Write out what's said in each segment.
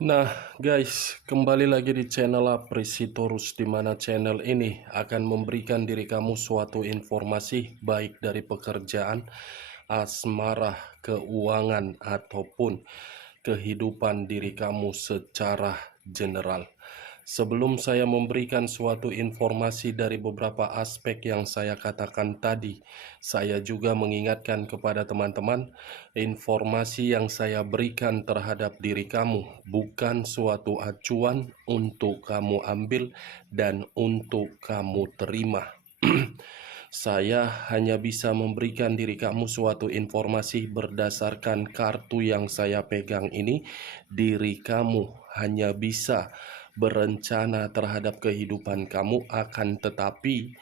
Nah, guys, kembali lagi di channel Apresitorus, di mana channel ini akan memberikan diri kamu suatu informasi baik dari pekerjaan, asmara, keuangan, ataupun kehidupan diri kamu secara general. Sebelum saya memberikan suatu informasi dari beberapa aspek yang saya katakan tadi, saya juga mengingatkan kepada teman-teman, informasi yang saya berikan terhadap diri kamu bukan suatu acuan untuk kamu ambil dan untuk kamu terima. Saya hanya bisa memberikan diri kamu suatu informasi berdasarkan kartu yang saya pegang ini. Diri kamu hanya bisa berencana terhadap kehidupan kamu, akan tetapi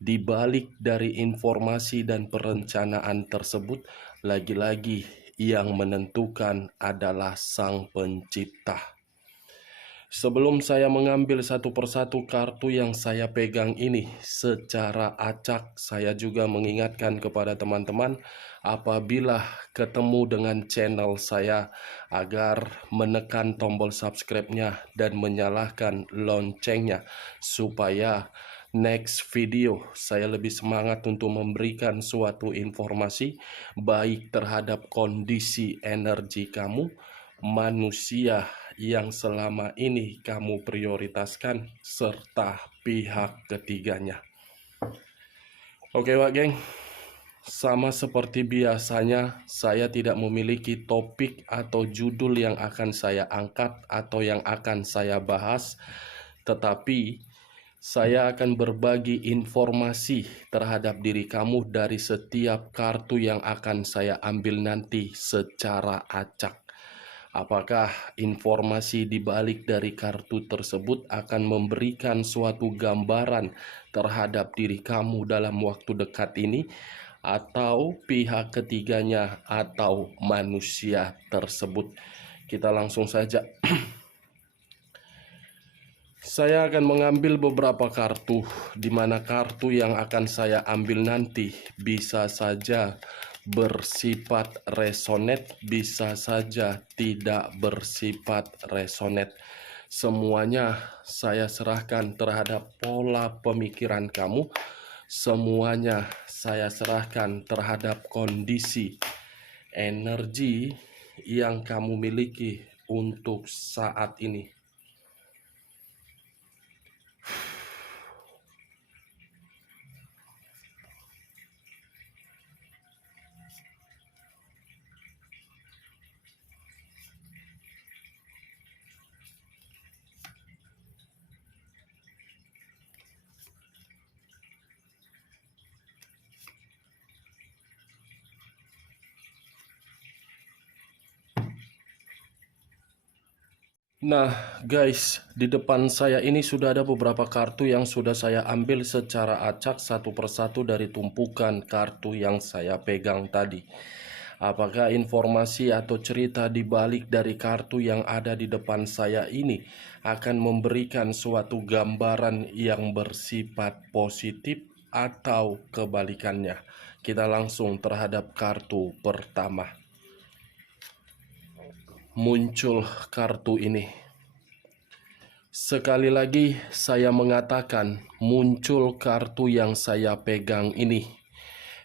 di balik dari informasi dan perencanaan tersebut, lagi-lagi yang menentukan adalah Sang Pencipta. Sebelum saya mengambil satu persatu kartu yang saya pegang ini secara acak, saya juga mengingatkan kepada teman-teman apabila ketemu dengan channel saya agar menekan tombol subscribe-nya dan menyalakan loncengnya supaya next video saya lebih semangat untuk memberikan suatu informasi baik terhadap kondisi energi kamu, manusia yang selama ini kamu prioritaskan, serta pihak ketiganya. Oke Pak geng, sama seperti biasanya saya tidak memiliki topik atau judul yang akan saya angkat atau yang akan saya bahas, tetapi saya akan berbagi informasi terhadap diri kamu dari setiap kartu yang akan saya ambil nanti secara acak. Apakah informasi di balik dari kartu tersebut akan memberikan suatu gambaran terhadap diri kamu dalam waktu dekat ini, atau pihak ketiganya atau manusia tersebut? Kita langsung saja. Saya akan mengambil beberapa kartu, di mana kartu yang akan saya ambil nanti bisa saja bersifat resonate, bisa saja tidak bersifat resonate. Semuanya saya serahkan terhadap pola pemikiran kamu. Semuanya saya serahkan terhadap kondisi energi yang kamu miliki untuk saat ini. Nah guys, di depan saya ini sudah ada beberapa kartu yang sudah saya ambil secara acak satu persatu dari tumpukan kartu yang saya pegang tadi. Apakah informasi atau cerita di balik dari kartu yang ada di depan saya ini akan memberikan suatu gambaran yang bersifat positif atau kebalikannya? Kita langsung terhadap kartu pertama. Muncul kartu ini. Sekali lagi saya mengatakan muncul kartu yang saya pegang ini,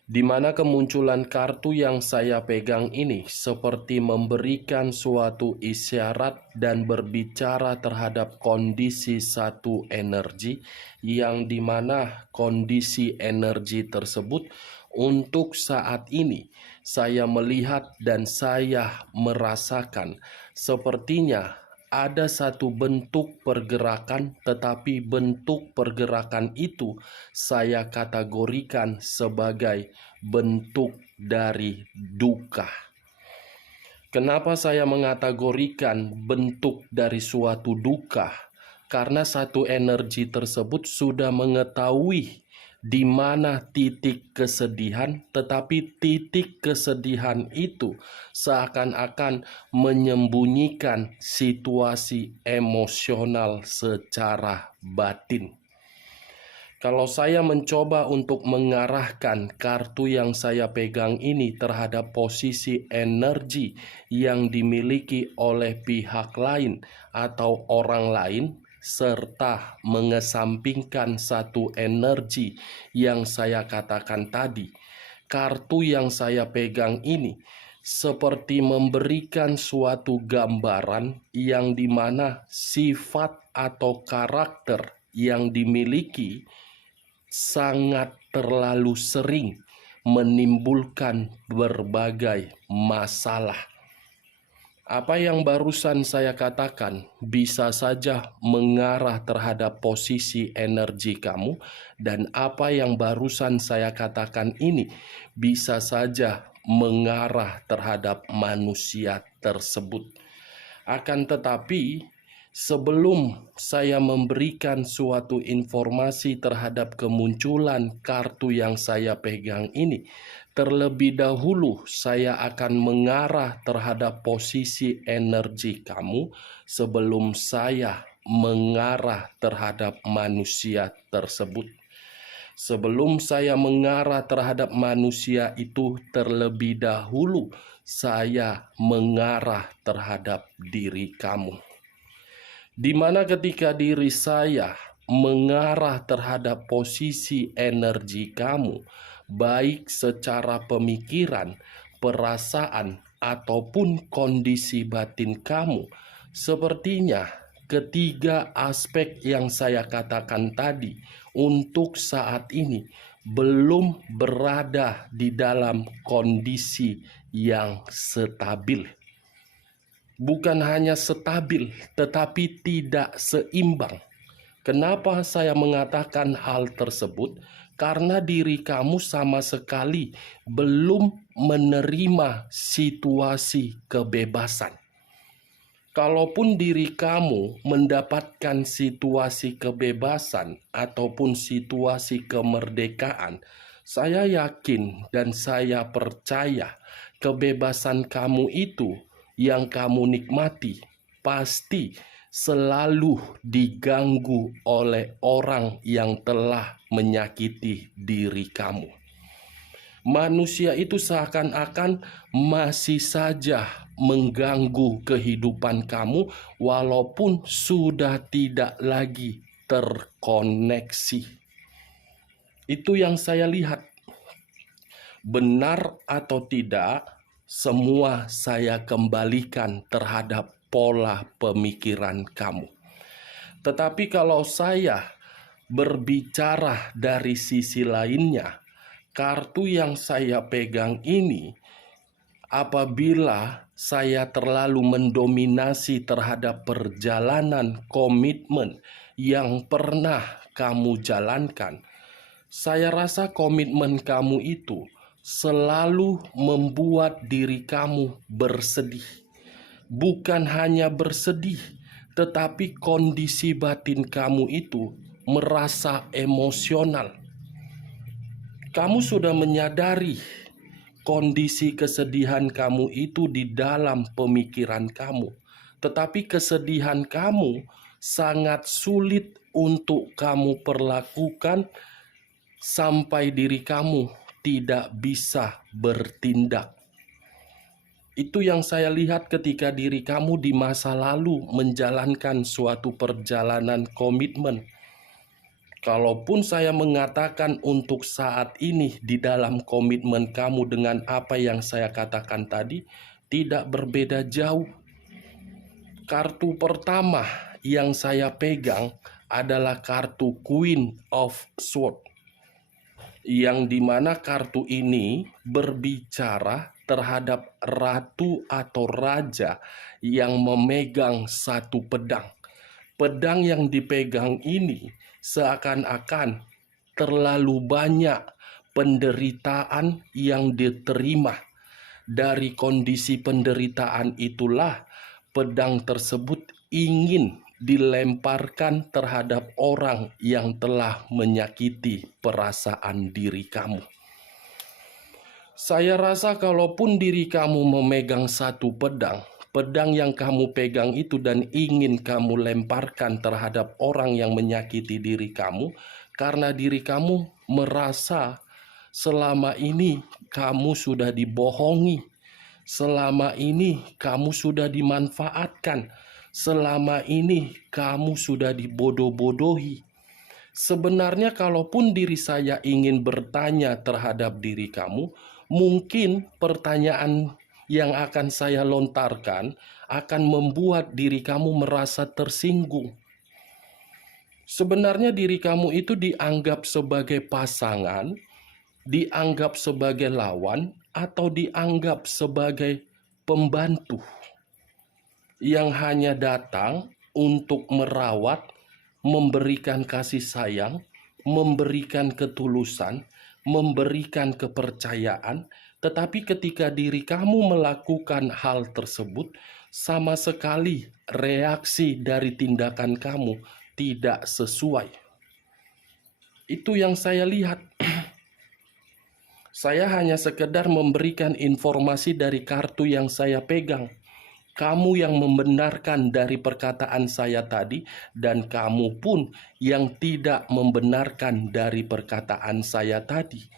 di mana kemunculan kartu yang saya pegang ini seperti memberikan suatu isyarat dan berbicara terhadap kondisi satu energi, yang dimana kondisi energi tersebut untuk saat ini saya melihat dan saya merasakan sepertinya ada satu bentuk pergerakan, tetapi bentuk pergerakan itu saya kategorikan sebagai bentuk dari duka. Kenapa saya mengategorikan bentuk dari suatu duka? Karena satu energi tersebut sudah mengetahui di mana titik kesedihan, tetapi titik kesedihan itu seakan-akan menyembunyikan situasi emosional secara batin. Kalau saya mencoba untuk mengarahkan kartu yang saya pegang ini terhadap posisi energi yang dimiliki oleh pihak lain atau orang lain, serta mengesampingkan satu energi yang saya katakan tadi, kartu yang saya pegang ini seperti memberikan suatu gambaran yang dimana sifat atau karakter yang dimiliki sangat terlalu sering menimbulkan berbagai masalah. Apa yang barusan saya katakan bisa saja mengarah terhadap posisi energi kamu, dan apa yang barusan saya katakan ini bisa saja mengarah terhadap manusia tersebut. Akan tetapi, sebelum saya memberikan suatu informasi terhadap kemunculan kartu yang saya pegang ini, terlebih dahulu saya akan mengarah terhadap posisi energi kamu sebelum saya mengarah terhadap manusia tersebut. Sebelum saya mengarah terhadap manusia itu, terlebih dahulu saya mengarah terhadap diri kamu. Di mana ketika diri saya mengarah terhadap posisi energi kamu, baik secara pemikiran, perasaan, ataupun kondisi batin kamu, sepertinya ketiga aspek yang saya katakan tadi untuk saat ini belum berada di dalam kondisi yang stabil. Bukan hanya stabil, tetapi tidak seimbang. Kenapa saya mengatakan hal tersebut? Karena diri kamu sama sekali belum menerima situasi kebebasan. Kalaupun diri kamu mendapatkan situasi kebebasan ataupun situasi kemerdekaan, saya yakin dan saya percaya kebebasan kamu itu yang kamu nikmati pasti selalu diganggu oleh orang yang telah menyakiti diri kamu. Manusia itu seakan-akan masih saja mengganggu kehidupan kamu walaupun sudah tidak lagi terkoneksi. Itu yang saya lihat. Benar atau tidak, semua saya kembalikan terhadap pola pemikiran kamu. Tetapi kalau saya berbicara dari sisi lainnya, kartu yang saya pegang ini, apabila saya terlalu mendominasi terhadap perjalanan komitmen yang pernah kamu jalankan, saya rasa komitmen kamu itu selalu membuat diri kamu bersedih. Bukan hanya bersedih, tetapi kondisi batin kamu itu merasa emosional. Kamu sudah menyadari kondisi kesedihan kamu itu di dalam pemikiran kamu, tetapi kesedihan kamu sangat sulit untuk kamu perlakukan sampai diri kamu tidak bisa bertindak. Itu yang saya lihat ketika diri kamu di masa lalu menjalankan suatu perjalanan komitmen. Kalaupun saya mengatakan untuk saat ini di dalam komitmen kamu dengan apa yang saya katakan tadi, tidak berbeda jauh. Kartu pertama yang saya pegang adalah kartu Queen of Swords, yang dimana kartu ini berbicara terhadap ratu atau raja yang memegang satu pedang. Pedang yang dipegang ini seakan-akan terlalu banyak penderitaan yang diterima. Dari kondisi penderitaan itulah pedang tersebut ingin dilemparkan terhadap orang yang telah menyakiti perasaan diri kamu. Saya rasa kalaupun diri kamu memegang satu pedang, pedang yang kamu pegang itu dan ingin kamu lemparkan terhadap orang yang menyakiti diri kamu, karena diri kamu merasa selama ini kamu sudah dibohongi, selama ini kamu sudah dimanfaatkan, selama ini kamu sudah dibodoh-bodohi. Sebenarnya kalaupun diri saya ingin bertanya terhadap diri kamu, mungkin pertanyaan yang akan saya lontarkan akan membuat diri kamu merasa tersinggung. Sebenarnya diri kamu itu dianggap sebagai pasangan, dianggap sebagai lawan, atau dianggap sebagai pembantu yang hanya datang untuk merawat, memberikan kasih sayang, memberikan ketulusan, memberikan kepercayaan. Tetapi ketika diri kamu melakukan hal tersebut, sama sekali reaksi dari tindakan kamu tidak sesuai. Itu yang saya lihat. Saya hanya sekedar memberikan informasi dari kartu yang saya pegang. Kamu yang membenarkan dari perkataan saya tadi, dan kamu pun yang tidak membenarkan dari perkataan saya tadi.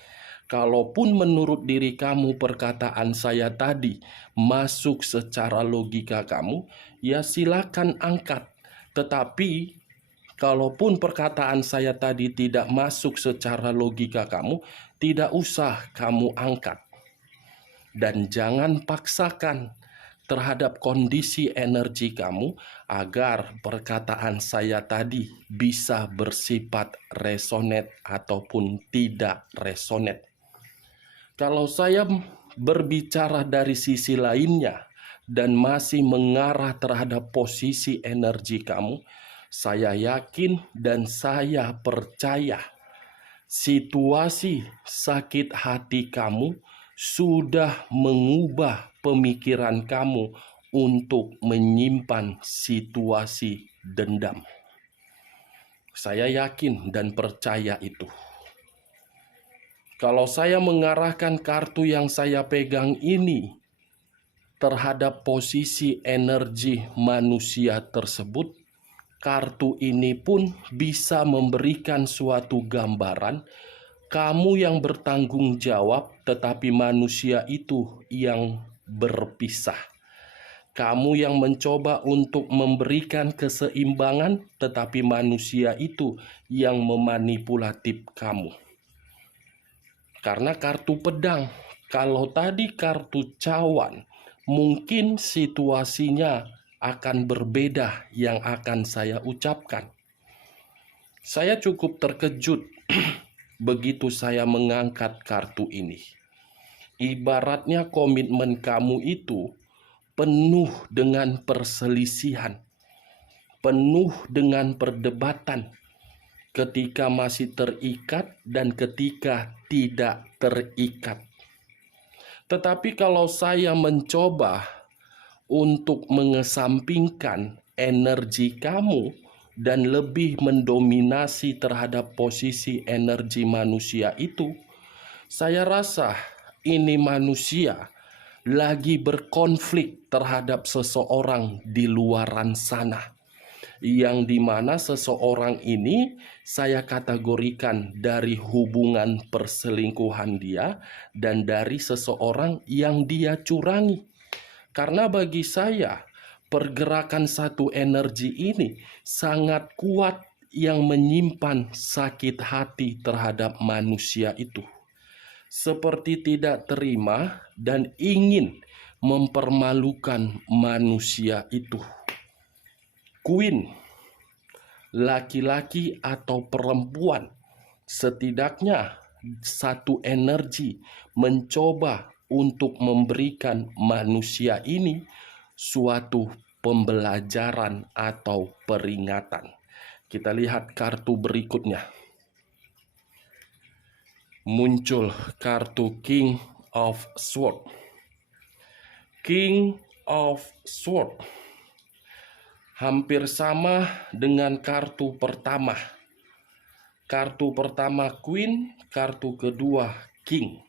Kalaupun menurut diri kamu perkataan saya tadi masuk secara logika kamu, ya silakan angkat. Tetapi kalaupun perkataan saya tadi tidak masuk secara logika kamu, tidak usah kamu angkat. Dan jangan paksakan terhadap kondisi energi kamu agar perkataan saya tadi bisa bersifat resonate ataupun tidak resonate. Kalau saya berbicara dari sisi lainnya dan masih mengarah terhadap posisi energi kamu, saya yakin dan saya percaya situasi sakit hati kamu sudah mengubah pemikiran kamu untuk menyimpan situasi dendam. Saya yakin dan percaya itu. Kalau saya mengarahkan kartu yang saya pegang ini terhadap posisi energi manusia tersebut, kartu ini pun bisa memberikan suatu gambaran kamu yang bertanggung jawab, tetapi manusia itu yang berpisah. Kamu yang mencoba untuk memberikan keseimbangan, tetapi manusia itu yang memanipulatif kamu. Karena kartu pedang, kalau tadi kartu cawan, mungkin situasinya akan berbeda yang akan saya ucapkan. Saya cukup terkejut begitu saya mengangkat kartu ini. Ibaratnya komitmen kamu itu penuh dengan perselisihan, penuh dengan perdebatan ketika masih terikat dan ketika tidak terikat. Tetapi kalau saya mencoba untuk mengesampingkan energi kamu dan lebih mendominasi terhadap posisi energi manusia itu, saya rasa ini manusia lagi berkonflik terhadap seseorang di luaran sana, yang dimana seseorang ini saya kategorikan dari hubungan perselingkuhan dia dan dari seseorang yang dia curangi. Karena bagi saya pergerakan satu energi ini sangat kuat yang menyimpan sakit hati terhadap manusia itu. Seperti tidak terima dan ingin mempermalukan manusia itu. Queen, laki-laki atau perempuan, setidaknya satu energi mencoba untuk memberikan manusia ini suatu pembelajaran atau peringatan. Kita lihat kartu berikutnya. Muncul kartu King of Swords. King of Swords hampir sama dengan kartu pertama. Kartu pertama Queen, kartu kedua King.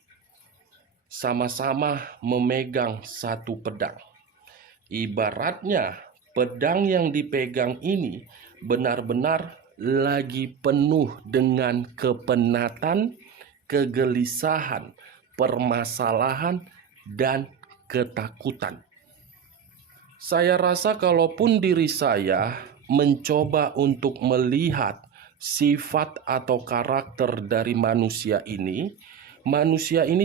Sama-sama memegang satu pedang. Ibaratnya pedang yang dipegang ini benar-benar lagi penuh dengan kepenatan, kegelisahan, permasalahan, dan ketakutan. Saya rasa kalaupun diri saya mencoba untuk melihat sifat atau karakter dari manusia ini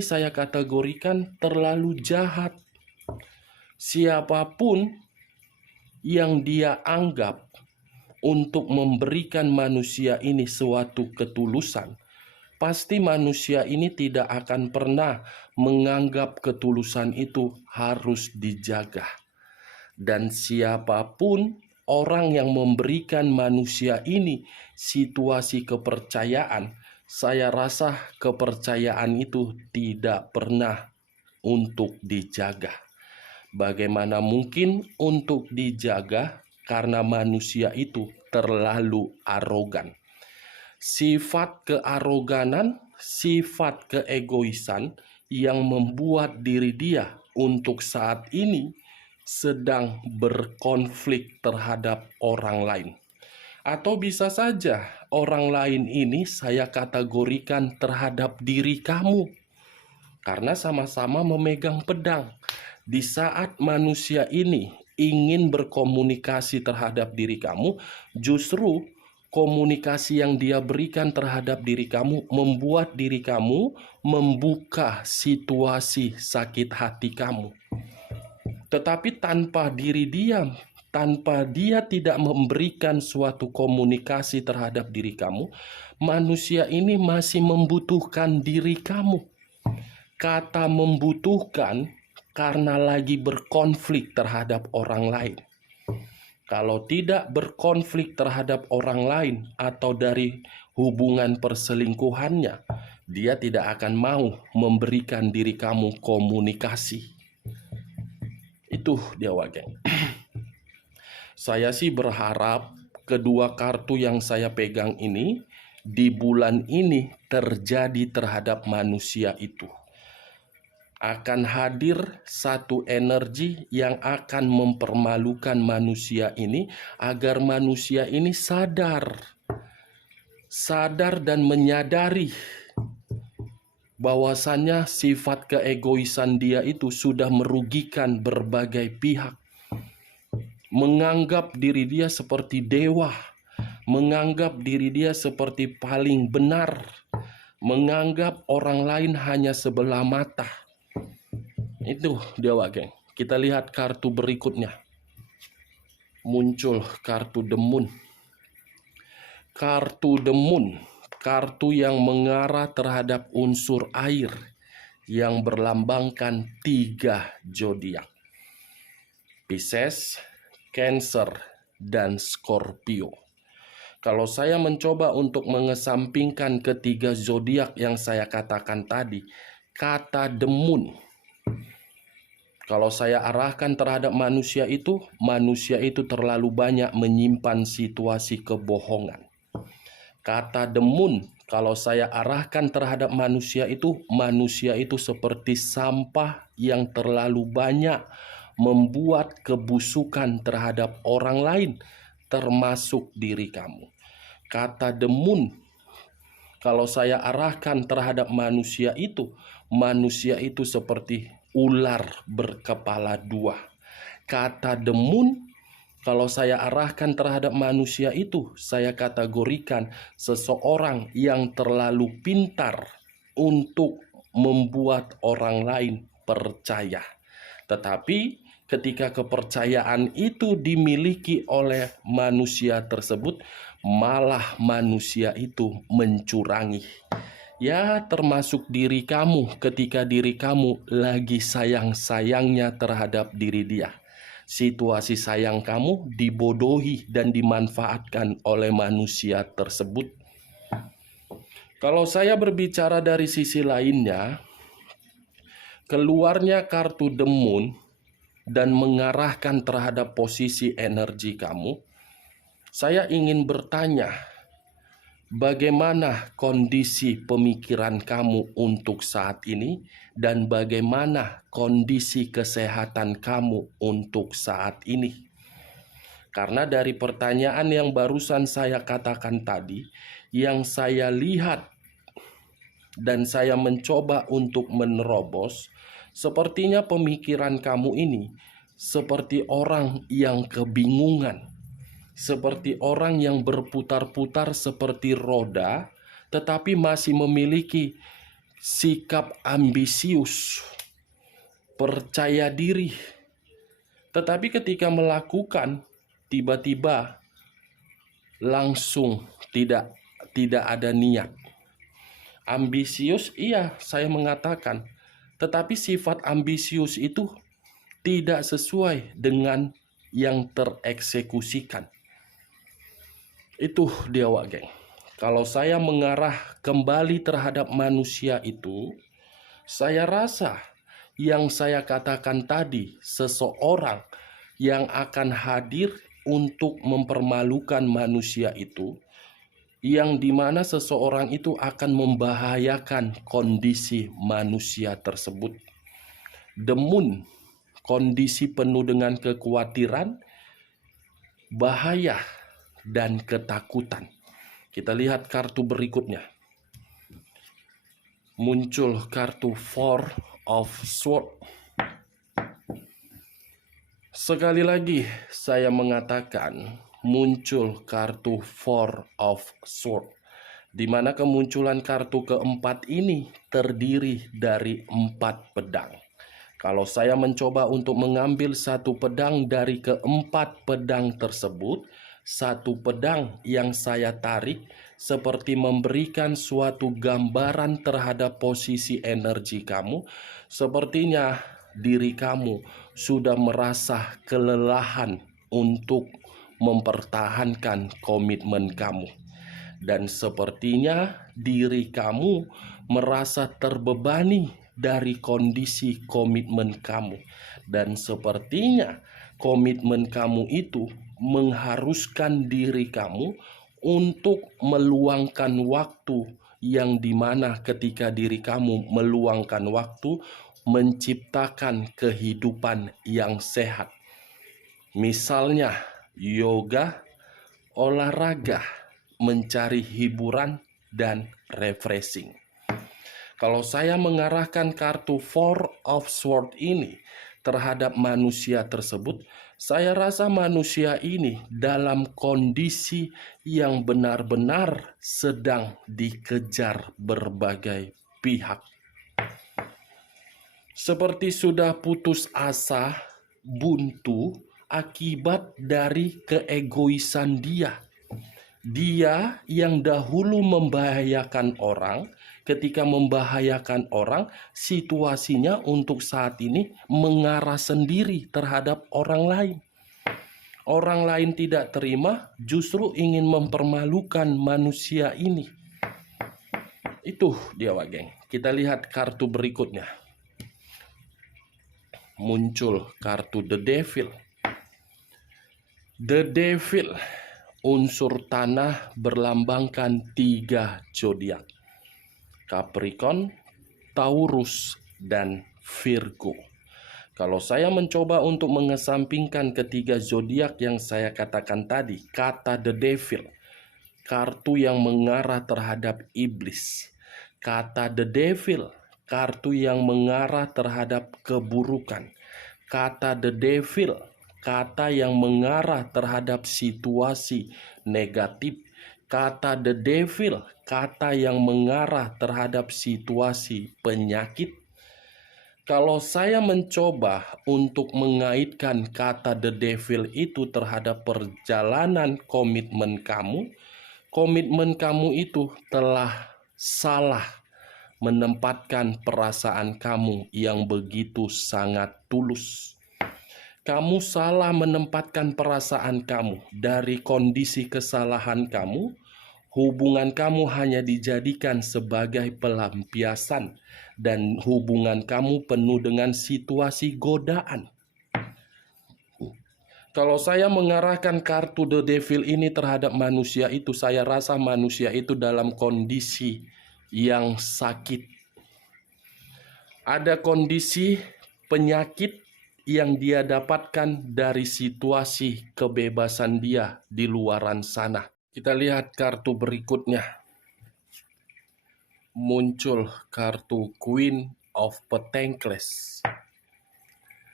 saya kategorikan terlalu jahat. Siapapun yang dia anggap untuk memberikan manusia ini suatu ketulusan, pasti manusia ini tidak akan pernah menganggap ketulusan itu harus dijaga. Dan siapapun orang yang memberikan manusia ini situasi kepercayaan, saya rasa kepercayaan itu tidak pernah untuk dijaga. Bagaimana mungkin untuk dijaga karena manusia itu terlalu arogan. Sifat kearoganan, sifat keegoisan yang membuat diri dia untuk saat ini sedang berkonflik terhadap orang lain. Atau bisa saja orang lain ini saya kategorikan terhadap diri kamu, karena sama-sama memegang pedang. Di saat manusia ini ingin berkomunikasi terhadap diri kamu, justru komunikasi yang dia berikan terhadap diri kamu membuat diri kamu membuka situasi sakit hati kamu. Tetapi tanpa diri diam, tanpa dia tidak memberikan suatu komunikasi terhadap diri kamu, manusia ini masih membutuhkan diri kamu. Kata membutuhkan karena lagi berkonflik terhadap orang lain. Kalau tidak berkonflik terhadap orang lain atau dari hubungan perselingkuhannya, dia tidak akan mau memberikan diri kamu komunikasi. Itu dia, geng. Saya sih berharap kedua kartu yang saya pegang ini di bulan ini terjadi terhadap manusia itu. Akan hadir satu energi yang akan mempermalukan manusia ini agar manusia ini sadar dan menyadari bahwasannya sifat keegoisan dia itu sudah merugikan berbagai pihak. Menganggap diri dia seperti dewa, menganggap diri dia seperti paling benar, menganggap orang lain hanya sebelah mata. Itu dia, geng. Kita lihat kartu berikutnya. Muncul kartu The Moon. Kartu The Moon, kartu yang mengarah terhadap unsur air yang berlambangkan 3 zodiak. Pisces, Cancer, dan Scorpio. Kalau saya mencoba untuk mengesampingkan ketiga zodiak yang saya katakan tadi, kata The Moon, kalau saya arahkan terhadap manusia itu terlalu banyak menyimpan situasi kebohongan. Kata The Moon, kalau saya arahkan terhadap manusia itu seperti sampah yang terlalu banyak membuat kebusukan terhadap orang lain, termasuk diri kamu. Kata The Moon, kalau saya arahkan terhadap manusia itu seperti ular berkepala 2. Kata The Moon, kalau saya arahkan terhadap manusia itu, saya kategorikan seseorang yang terlalu pintar untuk membuat orang lain percaya. Tetapi ketika kepercayaan itu dimiliki oleh manusia tersebut, malah manusia itu mencurangi. Ya, termasuk diri kamu ketika diri kamu lagi sayang-sayangnya terhadap diri dia. Situasi sayang kamu dibodohi dan dimanfaatkan oleh manusia tersebut. Kalau saya berbicara dari sisi lainnya, keluarnya kartu The Moon dan mengarahkan terhadap posisi energi kamu, saya ingin bertanya, bagaimana kondisi pemikiran kamu untuk saat ini dan bagaimana kondisi kesehatan kamu untuk saat ini? Karena dari pertanyaan yang barusan saya katakan tadi, yang saya lihat dan saya mencoba untuk menerobos, sepertinya pemikiran kamu ini seperti orang yang kebingungan, seperti orang yang berputar-putar seperti roda, tetapi masih memiliki sikap ambisius, percaya diri. Tetapi ketika melakukan, tiba-tiba langsung tidak ada niat. Ambisius, iya, saya mengatakan, tetapi sifat ambisius itu tidak sesuai dengan yang tereksekusikan. Itu dia, Wak Geng. Kalau saya mengarah kembali terhadap manusia itu, saya rasa yang saya katakan tadi, seseorang yang akan hadir untuk mempermalukan manusia itu, yang dimana seseorang itu akan membahayakan kondisi manusia tersebut. Demun, kondisi penuh dengan kekhawatiran, bahaya, dan ketakutan. Kita lihat kartu berikutnya. Muncul kartu Four of Swords. Sekali lagi saya mengatakan muncul kartu Four of Swords, di mana kemunculan kartu keempat ini terdiri dari 4 pedang. Kalau saya mencoba untuk mengambil satu pedang dari keempat pedang tersebut, satu pedang yang saya tarik seperti memberikan suatu gambaran terhadap posisi energi kamu. Sepertinya diri kamu sudah merasa kelelahan untuk mempertahankan komitmen kamu. Dan sepertinya diri kamu merasa terbebani dari kondisi komitmen kamu. Dan sepertinya komitmen kamu itu mengharuskan diri kamu untuk meluangkan waktu, yang dimana ketika diri kamu meluangkan waktu, menciptakan kehidupan yang sehat. Misalnya yoga, olahraga, mencari hiburan, dan refreshing. Kalau saya mengarahkan kartu Four of Swords ini terhadap manusia tersebut, saya rasa manusia ini dalam kondisi yang benar-benar sedang dikejar berbagai pihak. Seperti sudah putus asa, buntu, akibat dari keegoisan dia. Dia yang dahulu membahayakan orang, ketika membahayakan orang, situasinya untuk saat ini mengarah sendiri terhadap orang lain. Orang lain tidak terima, justru ingin mempermalukan manusia ini. Itu dia, Wak Geng. Kita lihat kartu berikutnya. Muncul kartu The Devil. The Devil, unsur tanah, berlambangkan 3 zodiak: Capricorn, Taurus, dan Virgo. Kalau saya mencoba untuk mengesampingkan ketiga zodiak yang saya katakan tadi, kata The Devil, kartu yang mengarah terhadap iblis. Kata The Devil, kartu yang mengarah terhadap keburukan. Kata The Devil, kata yang mengarah terhadap situasi negatif. Kata The Devil, kata yang mengarah terhadap situasi penyakit. Kalau saya mencoba untuk mengaitkan kata The Devil itu terhadap perjalanan komitmen kamu itu telah salah menempatkan perasaan kamu yang begitu sangat tulus. Kamu salah menempatkan perasaan kamu. Dari kondisi kesalahan kamu, hubungan kamu hanya dijadikan sebagai pelampiasan, dan hubungan kamu penuh dengan situasi godaan. Kalau saya mengarahkan kartu The Devil ini terhadap manusia itu, saya rasa manusia itu dalam kondisi yang sakit. Ada kondisi penyakit yang dia dapatkan dari situasi kebebasan dia di luaran sana. Kita lihat kartu berikutnya. Muncul kartu Queen of Pentacles.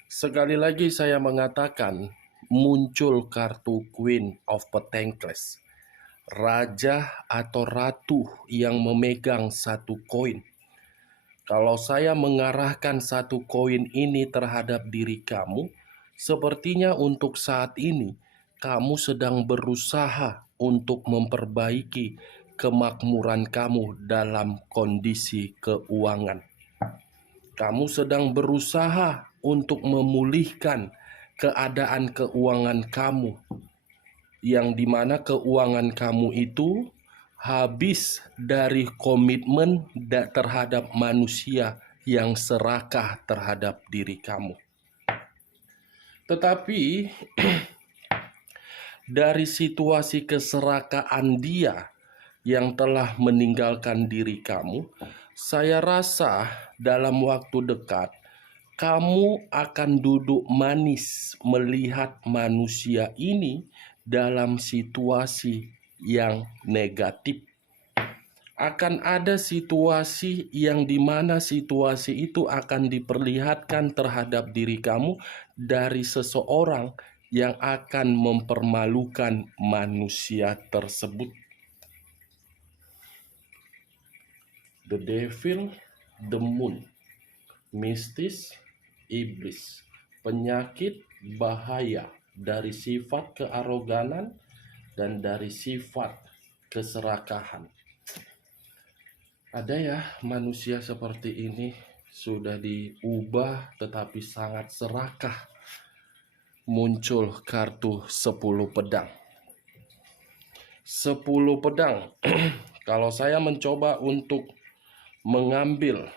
Sekali lagi saya mengatakan, muncul kartu Queen of Pentacles. Raja atau ratu yang memegang satu koin. Kalau saya mengarahkan satu koin ini terhadap diri kamu, sepertinya untuk saat ini kamu sedang berusaha untuk memperbaiki kemakmuran kamu dalam kondisi keuangan. Kamu sedang berusaha untuk memulihkan keadaan keuangan kamu, yang dimana keuangan kamu itu habis dari komitmen terhadap manusia yang serakah terhadap diri kamu. Tetapi dari situasi keserakahan dia yang telah meninggalkan diri kamu, saya rasa dalam waktu dekat kamu akan duduk manis melihat manusia ini dalam situasi yang negatif. Akan ada situasi yang dimana situasi itu akan diperlihatkan terhadap diri kamu dari seseorang yang akan mempermalukan manusia tersebut. The Devil, the Moon, mistis, iblis, penyakit, bahaya dari sifat kearoganan dan dari sifat keserakahan. Ada ya manusia seperti ini sudah diubah tetapi sangat serakah. Muncul kartu 10 pedang. 10 pedang. Kalau saya mencoba untuk mengambil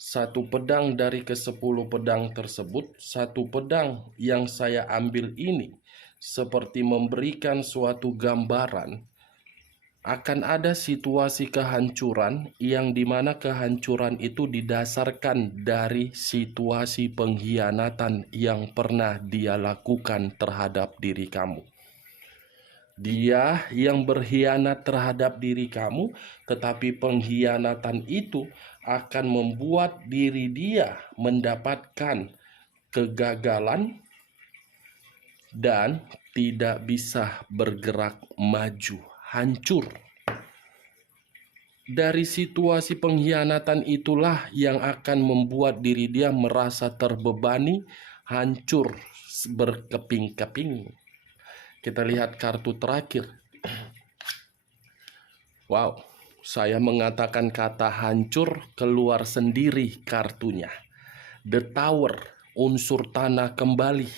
satu pedang dari ke-10 pedang tersebut, satu pedang yang saya ambil ini seperti memberikan suatu gambaran akan ada situasi kehancuran yang dimana kehancuran itu didasarkan dari situasi pengkhianatan yang pernah dia lakukan terhadap diri kamu. Dia yang berkhianat terhadap diri kamu, tetapi pengkhianatan itu akan membuat diri dia mendapatkan kegagalan dan tidak bisa bergerak maju, hancur. Dari situasi pengkhianatan itulah yang akan membuat diri dia merasa terbebani, hancur, berkeping-keping. Kita lihat kartu terakhir. Wow, saya mengatakan kata hancur, keluar sendiri kartunya. The Tower, unsur tanah kembali,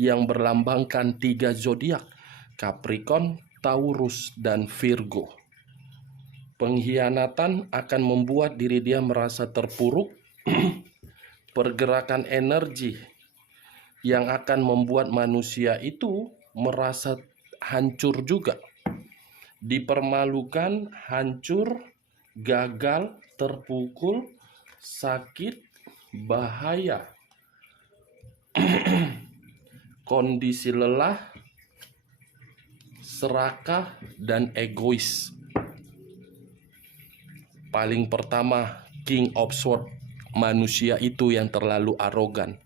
yang berlambangkan 3 zodiak, Capricorn, Taurus, dan Virgo. Pengkhianatan akan membuat diri dia merasa terpuruk. Pergerakan energi yang akan membuat manusia itu merasa hancur juga. Dipermalukan, hancur, gagal, terpukul, sakit, bahaya, kondisi lelah, serakah, dan egois. Paling pertama, King of Swords, manusia itu yang terlalu arogan.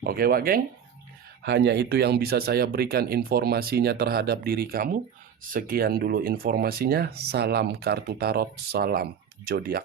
Oke Wak Geng, hanya itu yang bisa saya berikan informasinya terhadap diri kamu. Sekian dulu informasinya. Salam kartu tarot, salam zodiak.